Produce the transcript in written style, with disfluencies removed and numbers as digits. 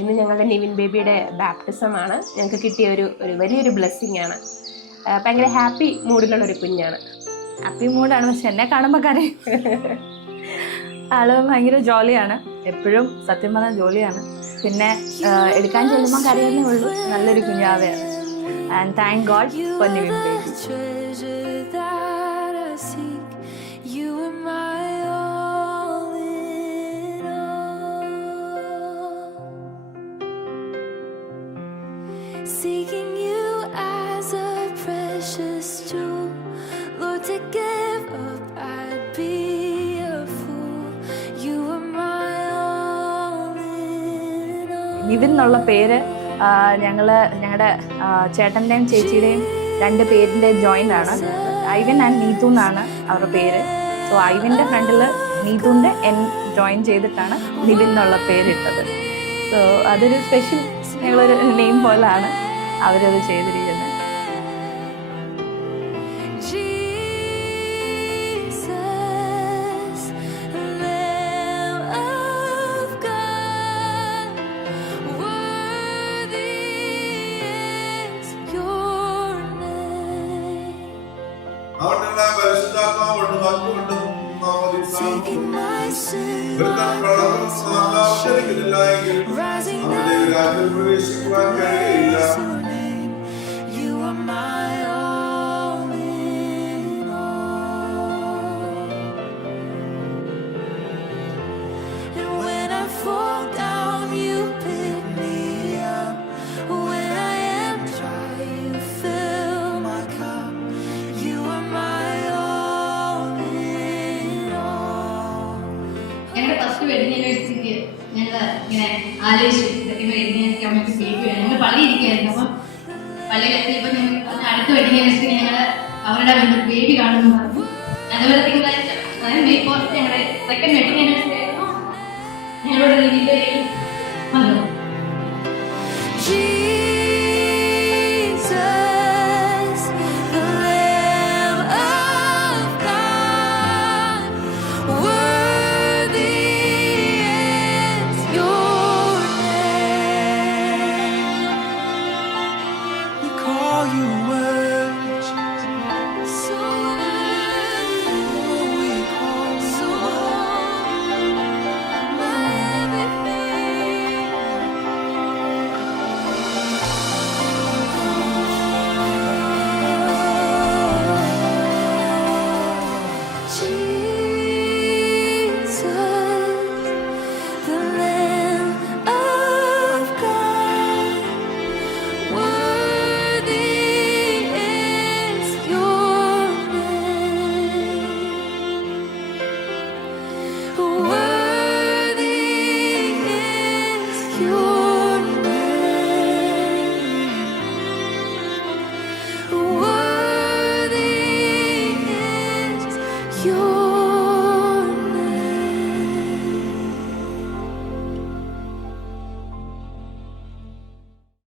ഇന്ന് ഞങ്ങളുടെ നിവിൻ ബേബിയുടെ ബാപ്റ്റിസമാണ്. ഞങ്ങൾക്ക് കിട്ടിയ ഒരു വലിയൊരു ബ്ലെസ്സിങ് ആണ്. ഭയങ്കര ഹാപ്പി മൂഡിലുള്ളൊരു കുഞ്ഞാണ്. ഹാപ്പി മൂഡാണ്, പക്ഷെ എന്നെ കാണുമ്പോൾ കരയും. ആള് ഭയങ്കര ജോളിയാണ്, എപ്പോഴും സത്യം പറഞ്ഞാൽ ജോലിയാണ്. പിന്നെ എടുക്കാൻ ചെല്ലുമ്പോൾ കരയുന്നേ ഉള്ളൂ. നല്ലൊരു കുഞ്ഞാവയാണ്. And thank god for Nivin baby. Seeking you as a precious jewel, Lord, to give up I'd be a fool. You are my all in all. Nivin എന്നുള്ള പേര് ഞങ്ങളുടെ ചേട്ടൻ്റെയും ചേച്ചിയുടെയും 2 പേരിൻ്റെ ജോയിൻ്റ് ആണ്. ഐവൻ ആൻഡ് നീതു എന്നാണ് അവരുടെ പേര്. സോ ഐവിൻ്റെ ഫ്രണ്ടിൽ നീതുവിൻ്റെ എൻ ജോയിൻ ചെയ്തിട്ടാണ് നിവിൻ എന്നുള്ള പേരിട്ടത്. സോ അതൊരു സ്പെഷ്യൽ ഞങ്ങളൊരു നെയിം പോലാണ് അവരത് ചെയ്തിരിക്കുന്നത്. You are my all in all. And when I fall down, you pick me up. When I am dry, you fill my cup. You are my all in all. ഞങ്ങളുടെ first wedding ആനിവേഴ്സറിക്ക് ഞങ്ങൾ ഇങ്ങനെ ആലോചിച്ചു ഇതൊക്കെ വെഡിങ് അമ്മയ്ക്ക് ബേബി വേണം. ഞങ്ങൾ പള്ളിയിരിക്കുകയായിരുന്നു. അപ്പം പള്ളിയിലെത്തിയപ്പോൾ ഞങ്ങൾ അടുത്ത വെഡിങ് ആനിവേഴ്സറി ഞങ്ങൾ അവരുടെ ബേബി കാണുമെന്ന് പറഞ്ഞു. അതുപോലെ തിങ്കളാഴ്ച അതായത് മെയ് 4 ഞങ്ങളുടെ സെക്കൻഡ് വെഡിങ് ആനിവേഴ്സറി ആയിരുന്നു. ഞങ്ങളോട്